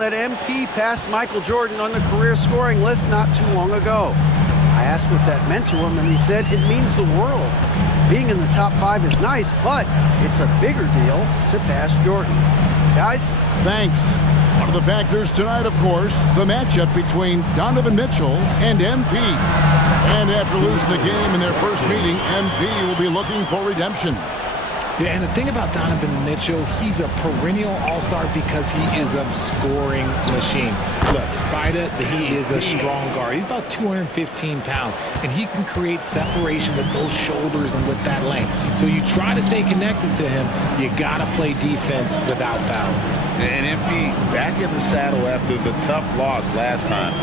That MP passed Michael Jordan on the career scoring list not too long ago. I asked what that meant to him, and he said it means the world. Being in the top 5 is nice, but it's a bigger deal to pass Jordan. Guys? Thanks. One of the factors tonight, of course, the matchup between Donovan Mitchell and MP. And after losing the game in their first meeting, MP will be looking for redemption. Yeah, and the thing about Donovan Mitchell, he's a perennial all-star because he is a scoring machine. Look, Spider, he is a strong guard. He's about 215 pounds, and he can create separation with those shoulders and with that length. So you try to stay connected to him, you got to play defense without fouling. And MP back in the saddle after the tough loss last time.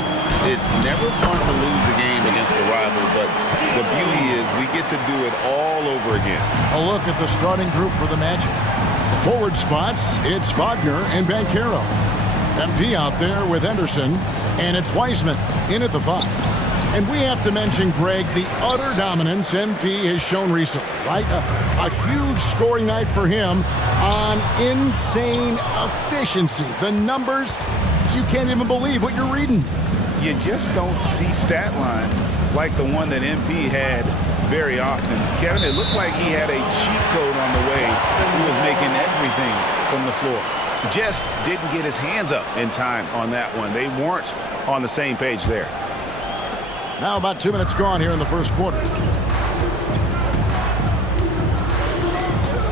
It's never fun to lose a game against a rival, but the beauty is we get to do it all over again. A look at the starting group for the matchup. Forward spots, it's Wagner and Banchero. MP out there with Henderson, and it's Wiseman in at the 5. And we have to mention, Greg, the utter dominance MP has shown recently, right? A huge scoring night for him on insane efficiency. The numbers, you can't even believe what you're reading. You just don't see stat lines like the one that MP had very often. Kevin, it looked like he had a cheat code on the way. He was making everything from the floor. Just didn't get his hands up in time on that one. They weren't on the same page there. Now about 2 minutes gone here in the first quarter.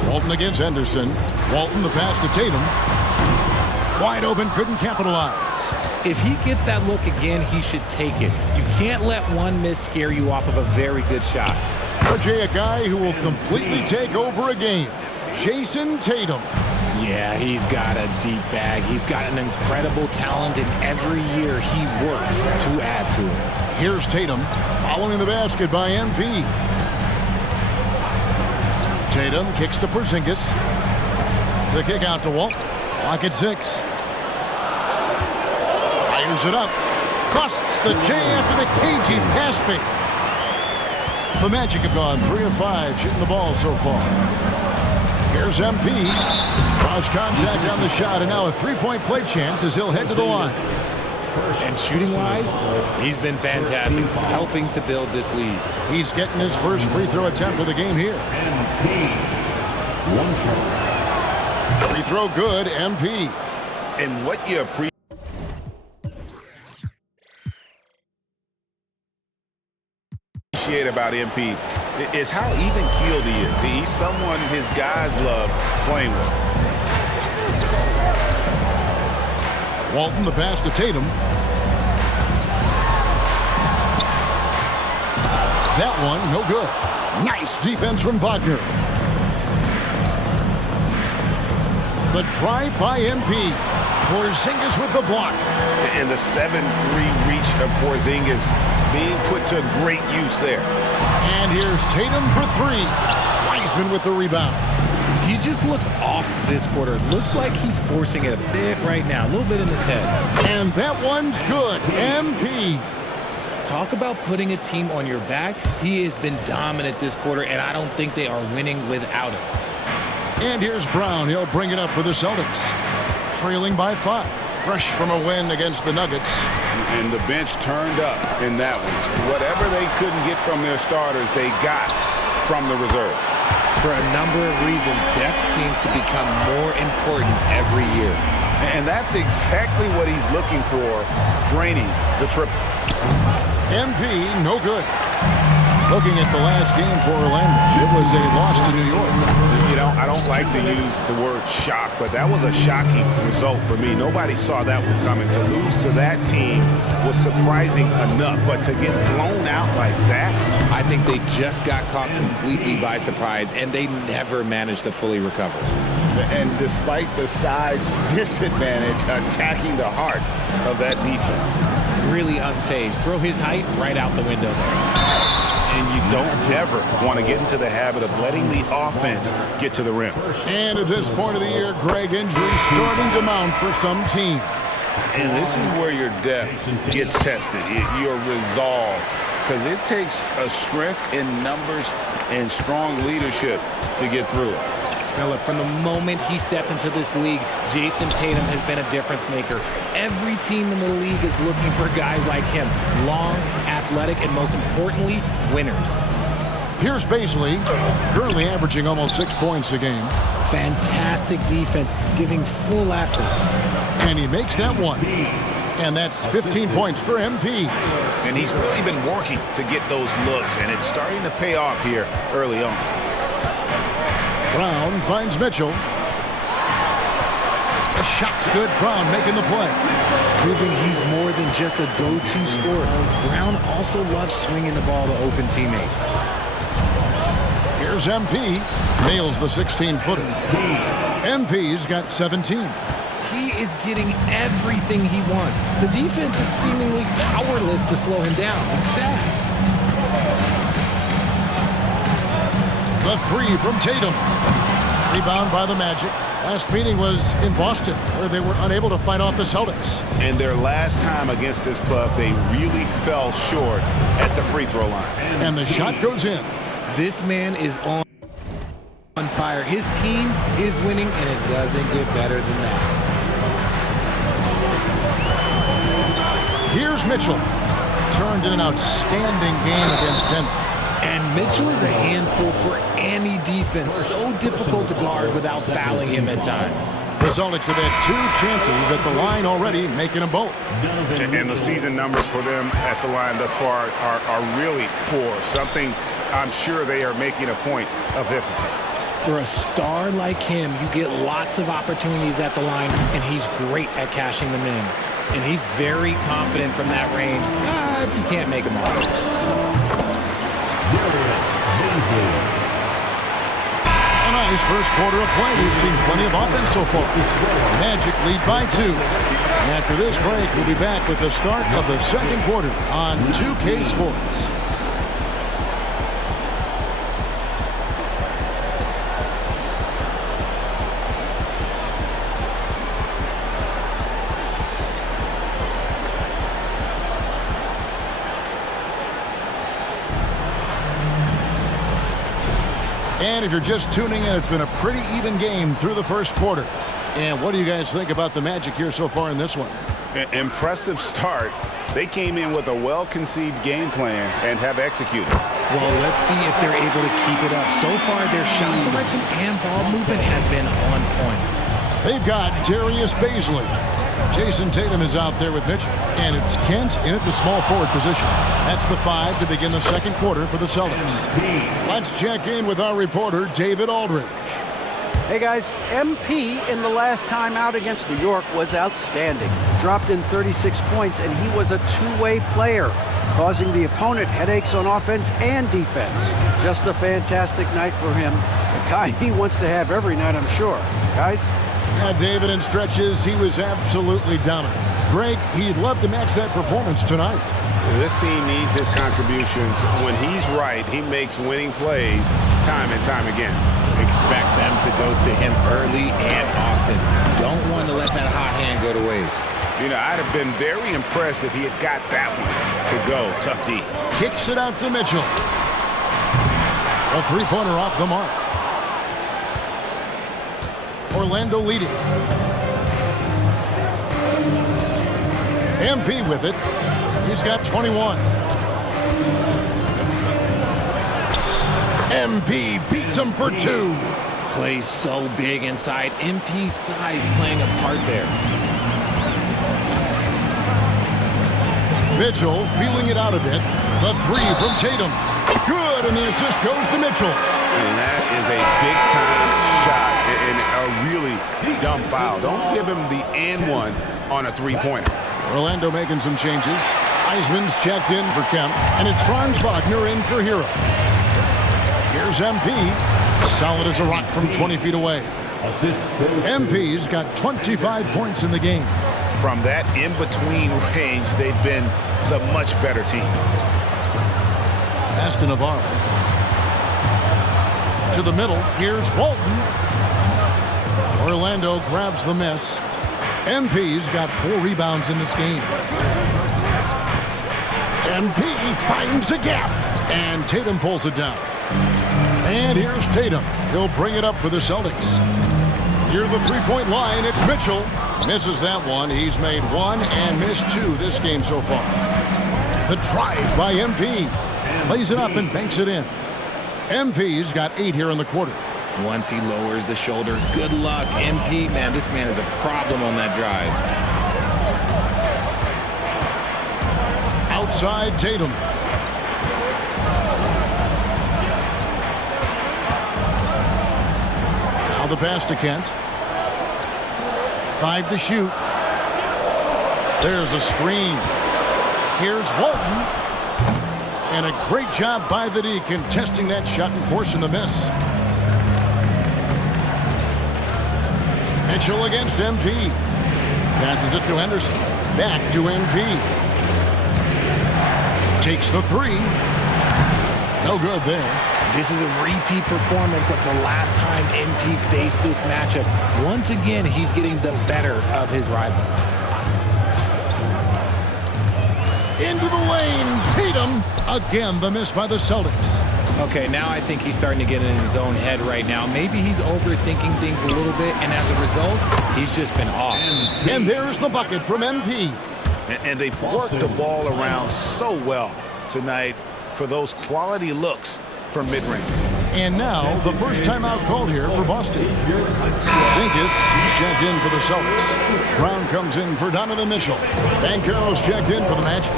Walton against Henderson. Walton, the pass to Tatum. Wide open, couldn't capitalize. If he gets that look again, he should take it. You can't let one miss scare you off of a very good shot. RJ, a guy who will completely take over a game. Jason Tatum. Yeah, he's got a deep bag. He's got an incredible talent, and every year he works to add to it. Here's Tatum following the basket by MP. Tatum kicks to Porzingis. The kick out to Walt. Clock at 6. Fires it up. Busts the J after the cagey pass fake. The Magic have gone 3 of 5 shooting the ball so far. Here's MP. Cross contact on the shot, and now a three-point play chance as he'll head to the line. And shooting-wise, he's been fantastic, helping to build this lead. He's getting his first free throw attempt of the game here. One shot. Free throw good, MP. And what you appreciate about MP is how even-keeled he is. He's someone his guys love playing with. Walton, the pass to Tatum. That one, no good. Nice defense from Wagner. The drive by MP. Porzingis with the block. And the 7-3 reach of Porzingis being put to great use there. And here's Tatum for 3. Wiseman with the rebound. He just looks off this quarter. Looks like he's forcing it a bit right now, a little bit in his head. And that one's good. MP. Talk about putting a team on your back. He has been dominant this quarter, and I don't think they are winning without him. And here's Brown. He'll bring it up for the Celtics. Trailing by 5. Fresh from a win against the Nuggets. And the bench turned up in that one. Whatever they couldn't get from their starters, they got from the reserves. For a number of reasons, depth seems to become more important every year. And that's exactly what he's looking for, draining the triple. MP, no good. Looking at the last game for Orlando, it was a loss to New York. You know, I don't like to use the word shock, but that was a shocking result for me. Nobody saw that one coming. To lose to that team was surprising enough, but to get blown out like that? I think they just got caught completely by surprise, and they never managed to fully recover. And despite the size disadvantage, attacking the heart of that defense. Really unfazed. Throw his height right out the window there. And you don't ever want to get into the habit of letting the offense get to the rim. And at this point of the year, Greg, injuries starting to mount for some teams. And this is where your depth gets tested, your resolve. Because it takes a strength in numbers and strong leadership to get through it. Now look, from the moment he stepped into this league, Jason Tatum has been a difference maker. Every team in the league is looking for guys like him. Long, athletic, and most importantly, winners. Here's Bazley, currently averaging almost 6 points a game. Fantastic defense, giving full effort. And he makes that one. And that's 15 points for MP. And he's really been working to get those looks, and it's starting to pay off here early on. Brown finds Mitchell. The shot's good. Brown making the play. Proving he's more than just a go-to scorer. Brown also loves swinging the ball to open teammates. Here's MP. Nails the 16-footer. MP's got 17. He is getting everything he wants. The defense is seemingly powerless to slow him down. It's sad. The three from Tatum. Rebound by the Magic. Last meeting was in Boston, where they were unable to fight off the Celtics. And their last time against this club, they really fell short at the free throw line. And the shot goes in. This man is on fire. His team is winning, and it doesn't get better than that. Here's Mitchell. Turned in an outstanding game against Denver. And Mitchell is a handful for any defense. So difficult to guard without fouling him at times. The Celtics have had 2 chances at the line already, making them both. And the season numbers for them at the line thus far are really poor. Something I'm sure they are making a point of emphasis. For a star like him, you get lots of opportunities at the line, and he's great at cashing them in. And he's very confident from that range, but you can't make him all. A nice first quarter of play. We've seen plenty of offense so far. Magic lead by 2. And after this break, we'll be back with the start of the second quarter on 2K Sports. And if you're just tuning in, it's been a pretty even game through the first quarter. And what do you guys think about the Magic here so far in this one? Impressive start. They came in with a well-conceived game plan and have executed. Well, let's see if they're able to keep it up. So far, their shot selection and ball movement has been on point. They've got Darius Bazley. Jason Tatum is out there with Mitchell. And it's Kent in at the small forward position. That's the 5 to begin the second quarter for the Celtics. Let's check in with our reporter, David Aldridge. Hey guys, MP in the last time out against New York was outstanding. Dropped in 36 points, and he was a two-way player, causing the opponent headaches on offense and defense. Just a fantastic night for him. The guy he wants to have every night, I'm sure. Guys? Yeah, David, in stretches, he was absolutely dominant. Greg, he'd love to match that performance tonight. This team needs his contributions. When he's right, he makes winning plays time and time again. Expect them to go to him early and often. Don't want to let that hot hand go to waste. You know, I'd have been very impressed if he had got that one to go. Tough D. Kicks it out to Mitchell. A three-pointer off the mark. Orlando leading. MP with it. He's got 21. MP beats him for 2. Plays so big inside. MP's size playing a part there. Mitchell feeling it out a bit. The 3 from Tatum. Good, and the assist goes to Mitchell. And that is a big-time shot and a really dumb foul. Don't give him the and one on a three-pointer. Orlando making some changes. Eisman's checked in for Kemp, and it's Franz Wagner in for Hero. Here's MP. Solid as a rock from 20 feet away. MP's got 25 points in the game. From that in-between range, they've been the much better team. Pass to Navarro. To the middle. Here's Walton. Orlando grabs the miss. MP's got 4 rebounds in this game. MP finds a gap. And Tatum pulls it down. And here's Tatum. He'll bring it up for the Celtics. Near the three-point line, it's Mitchell. Misses that one. He's made one and missed two this game so far. The drive by MP. Lays it up and banks it in. MP's got 8 here in the quarter. Once he lowers the shoulder, good luck, MP. Man, this man is a problem on that drive. Outside Tatum. Now the pass to Kent. 5 to shoot. There's a screen. Here's Walton. And a great job by the D contesting that shot and forcing the miss. Mitchell against MP. Passes it to Henderson. Back to MP. Takes the three. No good there. This is a repeat performance of the last time MP faced this matchup. Once again, he's getting the better of his rival. Into the lane. Tatum. Again, the miss by the Celtics. Okay, now I think he's starting to get in his own head right now. Maybe he's overthinking things a little bit, and as a result, he's just been off. And there's the bucket from MP. And they've worked the ball around so well tonight for those quality looks from mid-range. And now, the first timeout called here for Boston. Zinkis, he's checked in for the Celtics. Brown comes in for Donovan Mitchell. Banchero's checked in for the Magic.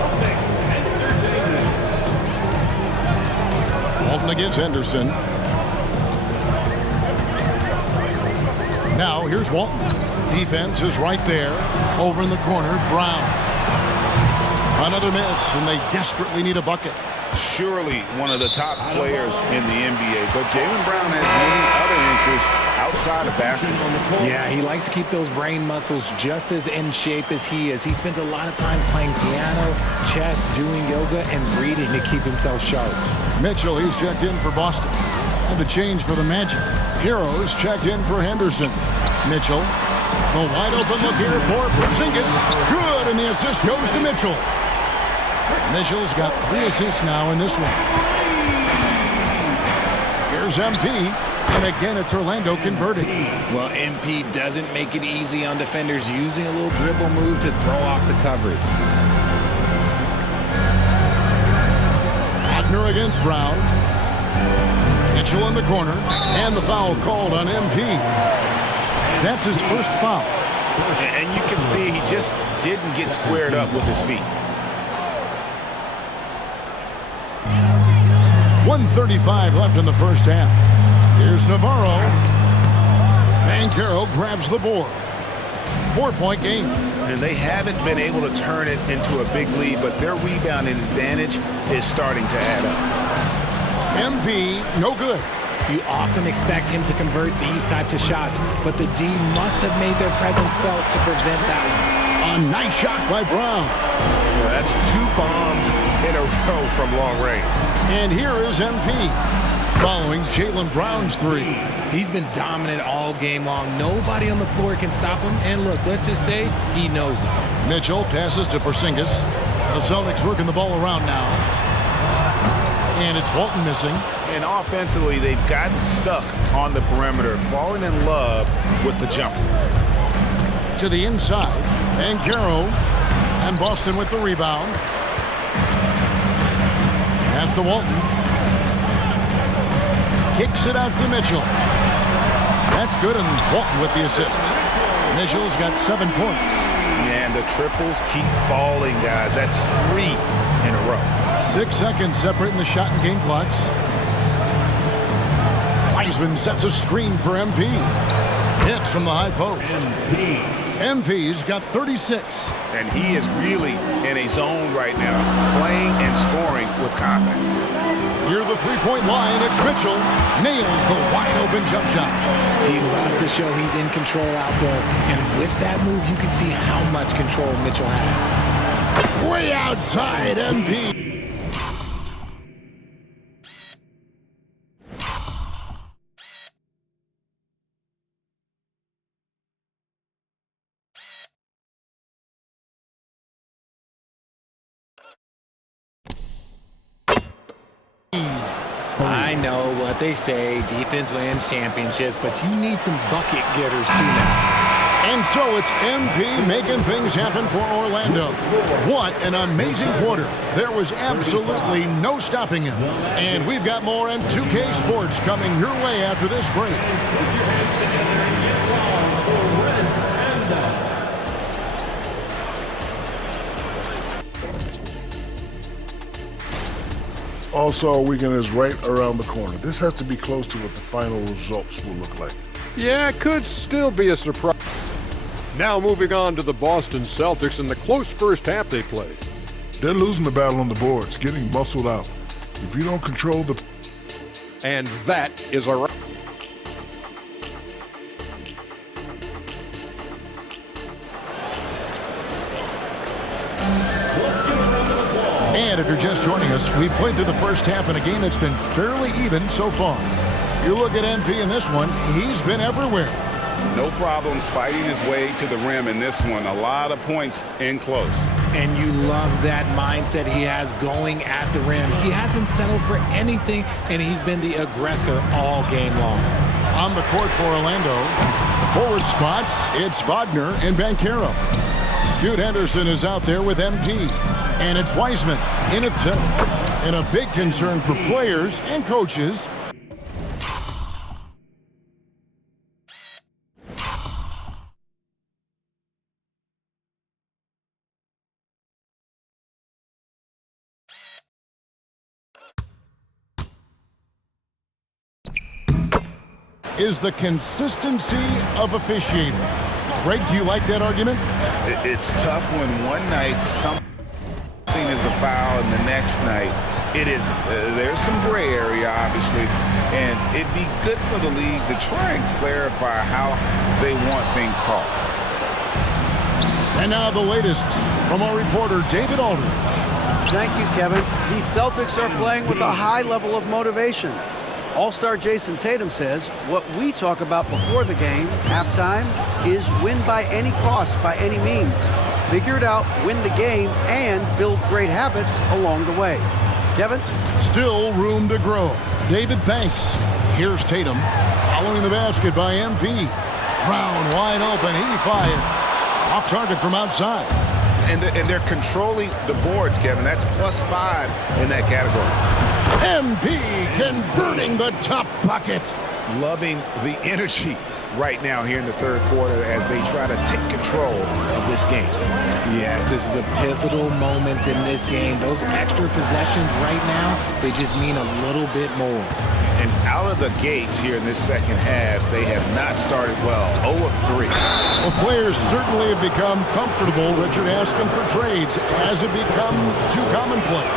Walton against Henderson. Now, here's Walton. Defense is right there. Over in the corner, Brown. Another miss, and they desperately need a bucket. Surely one of the top players in the NBA, but Jaylen Brown has many other interests outside of basketball. Yeah, he likes to keep those brain muscles just as in shape as he is. He spends a lot of time playing piano, chess, doing yoga, and reading to keep himself sharp. Mitchell, he's checked in for Boston. And the change for the Magic. Heroes checked in for Henderson. Mitchell, the wide open look here for Porzingis. Good, and the assist goes to Mitchell. Mitchell's got 3 assists now in this one. Here's MP, and again it's Orlando converting. Well, MP doesn't make it easy on defenders, using a little dribble move to throw off the coverage. Wagner against Brown. Mitchell in the corner, and the foul called on MP. That's his first foul. And you can see he just didn't get squared up with his feet. 1:35 left in the first half. Here's Navarro. Banchero grabs the board. 4-point game. And they haven't been able to turn it into a big lead, but their rebounding advantage is starting to add up. MP, no good. You often expect him to convert these types of shots, but the D must have made their presence felt to prevent that one. A nice shot by Brown. Well, that's 2 bombs in a row from long range. And here is MP, following Jaylen Brown's 3. He's been dominant all game long. Nobody on the floor can stop him. And look, let's just say he knows it. Mitchell passes to Porzingis. The Celtics working the ball around now. And it's Walton missing. And offensively, they've gotten stuck on the perimeter, falling in love with the jumper. To the inside, Banchero, and Boston with the rebound. Pass to Walton. Kicks it out to Mitchell. That's good, and Walton with the assist. Mitchell's got 7 points. And the triples keep falling, guys. That's 3 in a row. 6 seconds separating the shot and game clocks. Wiseman sets a screen for MP. Hits from the high post. MP's got 36. And he is really in a zone right now, playing and scoring with confidence. Near the three-point line, it's Mitchell. Nails the wide-open jump shot. He loves to show he's in control out there. And with that move, you can see how much control Mitchell has. Way outside, MP. I know what they say, defense wins championships, but you need some bucket getters too now. And so it's MP making things happen for Orlando. What an amazing quarter. There was absolutely no stopping him. And we've got more M2K Sports coming your way after this break. All-Star Weekend is right around the corner. This has to be close to what the final results will look like. Yeah, it could still be a surprise. Now moving on to the Boston Celtics and the close first half they played. They're losing the battle on the boards, getting muscled out. If you don't control the... And that is a wrap. And if you're just joining us, we've played through the first half in a game that's been fairly even so far. You look at MP in this one, he's been everywhere. No problems fighting his way to the rim in this one. A lot of points in close. And you love that mindset he has going at the rim. He hasn't settled for anything, and he's been the aggressor all game long. On the court for Orlando, forward spots, it's Wagner and Banchero. Scoot Henderson is out there with MP. And it's Wiseman in at center. And a big concern for players and coaches. Is the consistency of officiating. Greg, do you like that argument? It's tough when one night something is a foul and the next night it isn't. There's some gray area, obviously, and it'd be good for the league to try and clarify how they want things called. And now the latest from our reporter, David Aldridge. Thank you, Kevin. These Celtics are playing with a high level of motivation. All-star Jason Tatum says what we talk about before the game, halftime, is win by any cost, by any means. Figure it out, win the game, and build great habits along the way. Kevin? Still room to grow. David, thanks. Here's Tatum, following the basket by MP. Brown wide open, he fires. Off target from outside. And they're controlling the boards, Kevin. That's +5 in that category. MP converting the tough bucket. Loving the energy right now here in the third quarter as they try to take control of this game. Yes, this is a pivotal moment in this game. Those extra possessions right now, they just mean a little bit more. And out of the gates here in this second half, they have not started well. 0 of 3. Well, players certainly have become comfortable, Richard, asking for trades. Has it become too commonplace?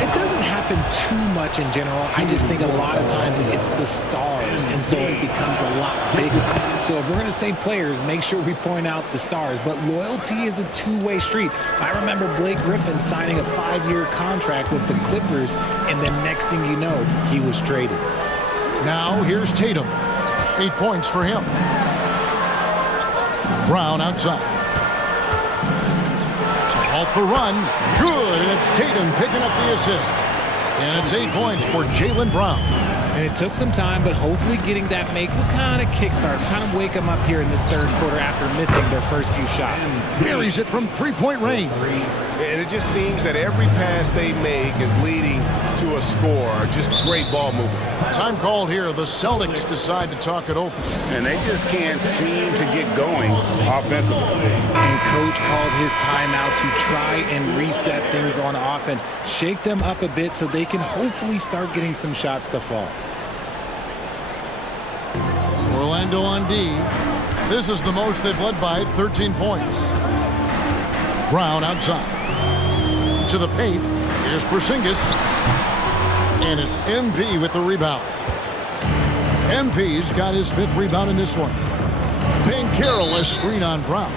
It doesn't happen too much in general. I just think a lot of times it's the stars, and so it becomes a lot bigger. So if we're going to say players, make sure we point out the stars. But loyalty is a two-way street. I remember Blake Griffin signing a 5-year contract with the Clippers, and then next thing you know, he was traded. Now here's Tatum. 8 points for him. Brown outside. To halt the run. Good, and it's Tatum picking up the assist. And it's 8 points for Jaylen Brown. And it took some time, but hopefully getting that make will kind of kickstart, kind of wake them up here in this third quarter after missing their first few shots. Buries it from three-point range. And it just seems that every pass they make is leading to a score. Just great ball movement. Time called here. The Celtics decide to talk it over. And they just can't seem to get going offensively. And coach called his timeout to try and reset things on offense. Shake them up a bit so they can hopefully start getting some shots to fall. Orlando on D. This is the most they've led by 13 points. Brown outside. To the paint. Here's Porzingis. And it's MP with the rebound. MP's got his 5th rebound in this one. Banchero screen on Brown.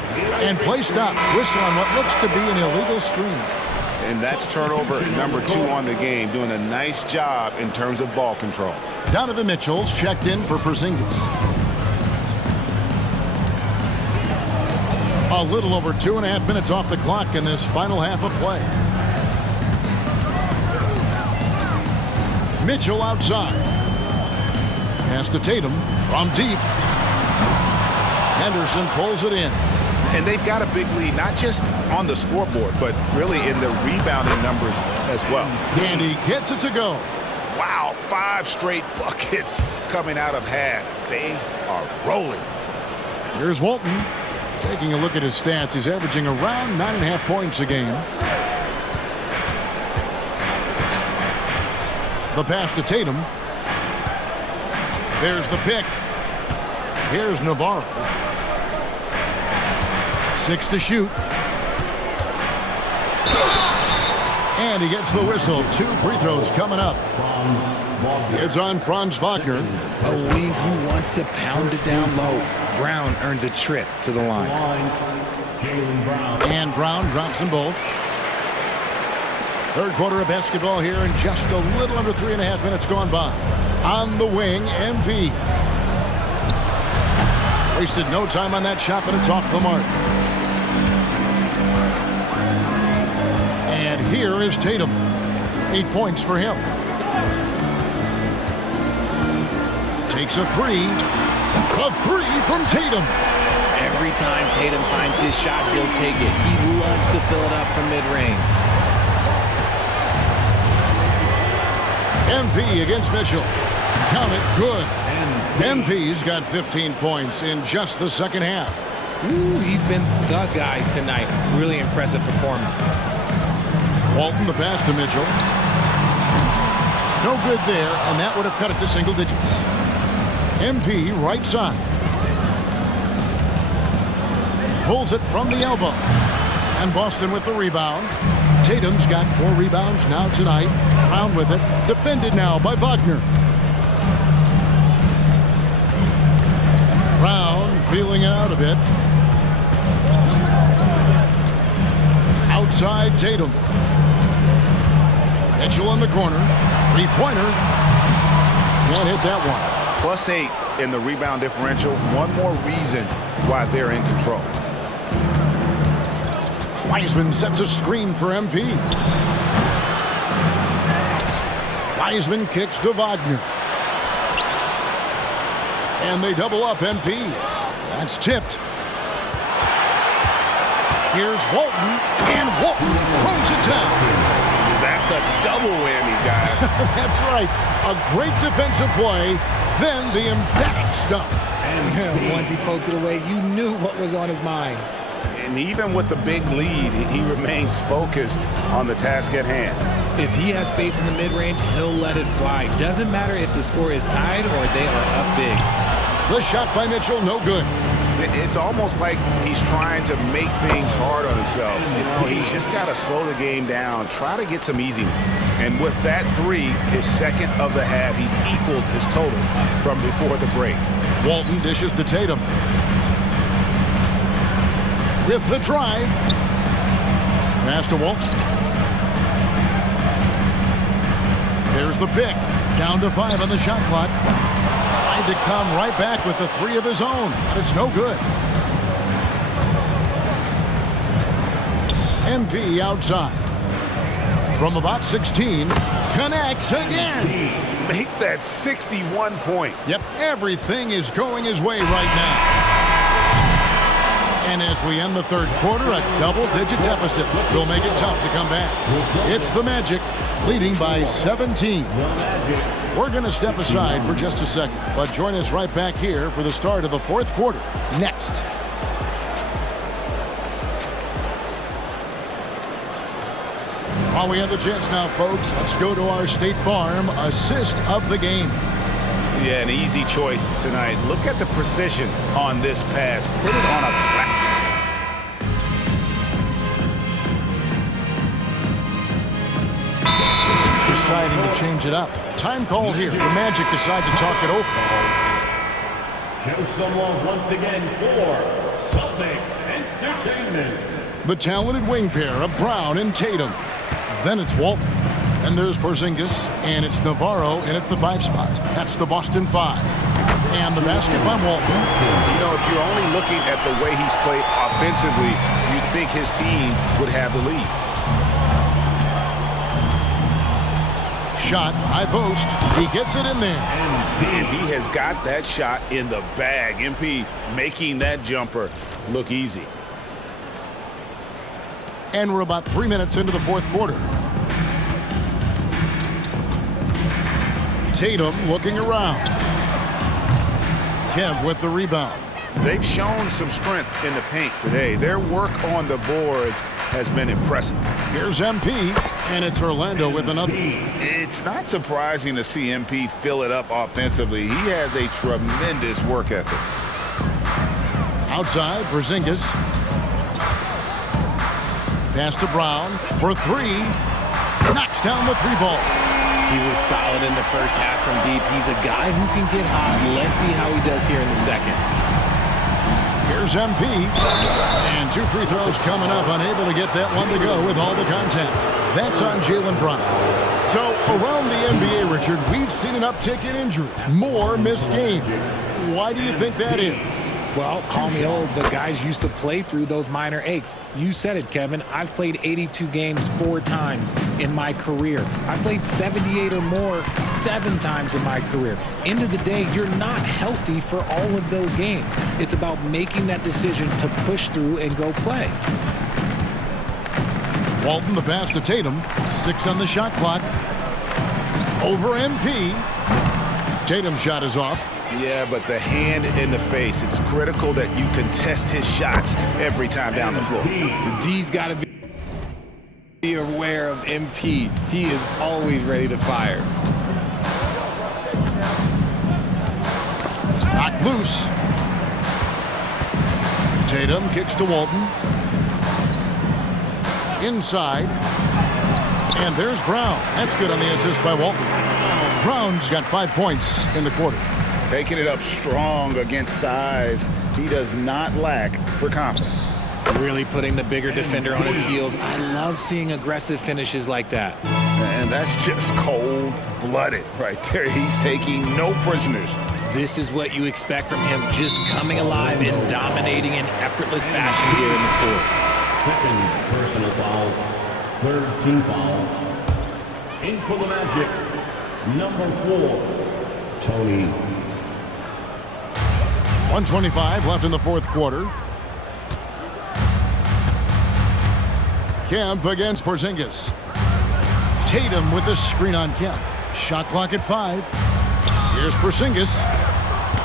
And play stops. Whistle on what looks to be an illegal screen. And that's turnover number 2 on the game. Doing a nice job in terms of ball control. Donovan Mitchell's checked in for Porzingis. A little over 2.5 minutes off the clock in this final half of play. Mitchell outside. Pass to Tatum from deep. Henderson pulls it in. And they've got a big lead, not just on the scoreboard, but really in the rebounding numbers as well. And he gets it to go. Wow, 5 straight buckets coming out of half. They are rolling. Here's Walton. Taking a look at his stats, he's averaging around 9.5 points a game. The pass to Tatum. There's the pick. Here's Navarro. 6 to shoot. And he gets the whistle. 2 free throws coming up. It's on Franz Wagner. A wing who wants to pound it down low. Brown earns a trip to the line. And Brown drops them both. Third quarter of basketball here, and just a little under 3.5 minutes gone by. On the wing, MP. Wasted no time on that shot, but it's off the mark. And here is Tatum. 8 points for him. Takes a 3. A 3 from Tatum. Every time Tatum finds his shot, he'll take it. He loves to fill it up from mid-range. MP against Mitchell. Count it, good. MP's got 15 points in just the second half. Ooh, he's been the guy tonight. Really impressive performance. Walton, the pass to Mitchell. No good there, and that would have cut it to single digits. MP right side. Pulls it from the elbow. And Boston with the rebound. Tatum's got 4 rebounds now tonight. Brown with it. Defended now by Wagner. Brown feeling it out a bit. Outside Tatum. Mitchell in the corner. 3-pointer. Can't hit that one. +8 in the rebound differential. One more reason why they're in control. Wiseman sets a screen for MP. Wiseman kicks to Wagner. And they double up MP. That's tipped. Here's Walton. And Walton throws it down. That's a double whammy, guys. That's right. A great defensive play. Then the emphatic stuff. Once he poked it away, you knew what was on his mind. And even with the big lead, he remains focused on the task at hand. If he has space in the mid-range, he'll let it fly. Doesn't matter if the score is tied or they are up big. The shot by Mitchell, no good. It's almost like he's trying to make things hard on himself. You know, he's just got to slow the game down, try to get some easiness. And with that 3, his second of the half, he's equaled his total from before the break. Walton dishes to Tatum. With the drive. Pass to Walton. There's the pick. Down to 5 on the shot clock. Tried to come right back with the 3 of his own, but it's no good. MP outside. From about 16, connects again. Make that 61 points. Yep, everything is going his way right now. And as we end the third quarter, a double-digit deficit will make it tough to come back. It's the Magic, leading by 17. We're going to step aside for just a second, but join us right back here for the start of the fourth quarter next. While we have the chance now, folks, let's go to our State Farm assist of the game. Yeah, an easy choice tonight. Look at the precision on this pass. Put it on a deciding to change it up. Time call here. The Magic decide to talk it over. Show someone once again for Celtics Entertainment. The talented wing pair of Brown and Tatum. Then it's Walton. And there's Porzingis. And it's Navarro in at the 5 spot. That's the Boston 5. And the basket by Walton. You know, if you're only looking at the way he's played offensively, you'd think his team would have the lead. shot, high post. He gets it in there. And he has got that shot in the bag. MP making that jumper look easy. And we're about 3 minutes into the fourth quarter. Tatum looking around. Kemp with the rebound. They've shown some strength in the paint today. Their work on the boards has been impressive. Here's MP, and it's Orlando with another. It's not surprising to see MP fill it up offensively. He has a tremendous work ethic. Outside, Porzingis. Pass to Brown for three. Knocks down the three ball. He was solid in the first half from deep. He's a guy who can get hot. Let's see how he does here in the second. Here's MP. And 2 free throws coming up. Unable to get that one to go with all the contact. That's on Jaylen Brown. So around the NBA, Richard, we've seen an uptick in injuries. More missed games. Why do you think that is? Well, call me old, but guys used to play through those minor aches. You said it, Kevin. I've played 82 games 4 times in my career. I've played 78 or more 7 times in my career. End of the day, you're not healthy for all of those games. It's about making that decision to push through and go play. Walton the pass to Tatum. 6 on the shot clock. Over MP. Tatum's shot is off. Yeah, but the hand in the face, it's critical that you contest his shots every time down the floor. The D's got to be aware of MP. He is always ready to fire. Knocked loose. Tatum kicks to Walton. Inside. And there's Brown. That's good on the assist by Walton. Brown's got 5 points in the quarter. Taking it up strong against size. He does not lack for confidence. Really putting the bigger defender on his heels. I love seeing aggressive finishes like that. And that's just cold-blooded right there. He's taking no prisoners. This is what you expect from him, just coming alive and dominating in effortless fashion here in the fourth. Second personal foul. Third team foul. In for the Magic, number 4, Tony. 1:25 left in the fourth quarter. Kemp against Porzingis. Tatum with the screen on Kemp. Shot clock at 5. Here's Porzingis.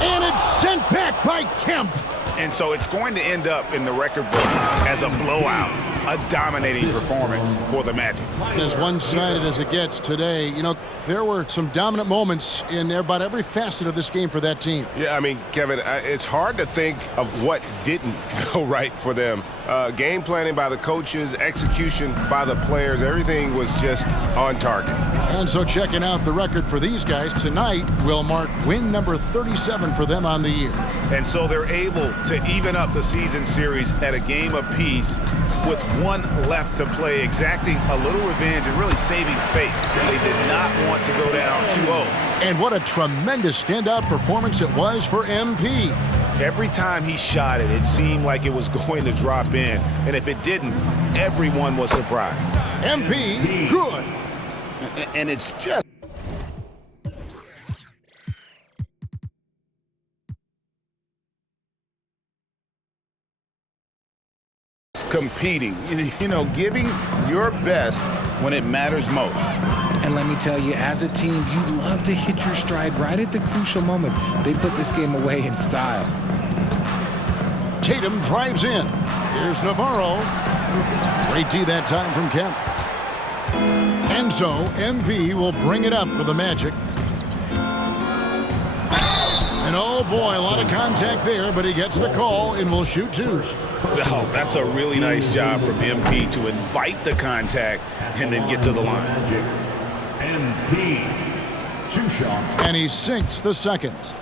And it's sent back by Kemp. And so it's going to end up in the record books as a blowout, a dominating performance for the Magic. As one-sided as it gets today, you know, there were some dominant moments in about every facet of this game for that team. Yeah, I mean, Kevin, it's hard to think of what didn't go right for them. Game planning by the coaches, execution by the players, everything was just on target. And so checking out the record for these guys tonight will mark win number 37 for them on the year. And so they're able to even up the season series at a game apiece with 1 left to play, exacting a little revenge and really saving face. They did not want to go down 2-0. And what a tremendous standout performance it was for MP. Every time he shot it, it seemed like it was going to drop in. And if it didn't, everyone was surprised. MP, good. And it's just competing, you know, giving your best when it matters most. And let me tell you, as a team, you love to hit your stride right at the crucial moments. They put this game away in style. Tatum drives in. Here's Navarro. Great D that time from Kemp. And so MP will bring it up for the Magic. And oh boy, a lot of contact there, but he gets the call and will shoot 2. Oh, that's a really nice job from MP to invite the contact and then get to the line. MP, 2 shots. And he sinks the second.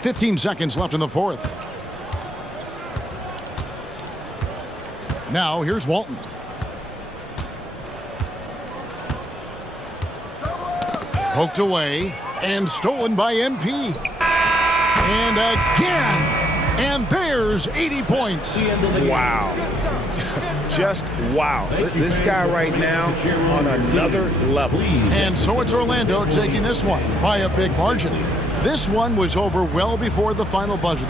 15 seconds left in the fourth. Now here's Walton. Poked away and stolen by MP. And again. And there's scores 80 points. Wow. Just wow. This guy right now on another level. And so it's Orlando taking this one by a big margin. This one was over well before the final buzzer.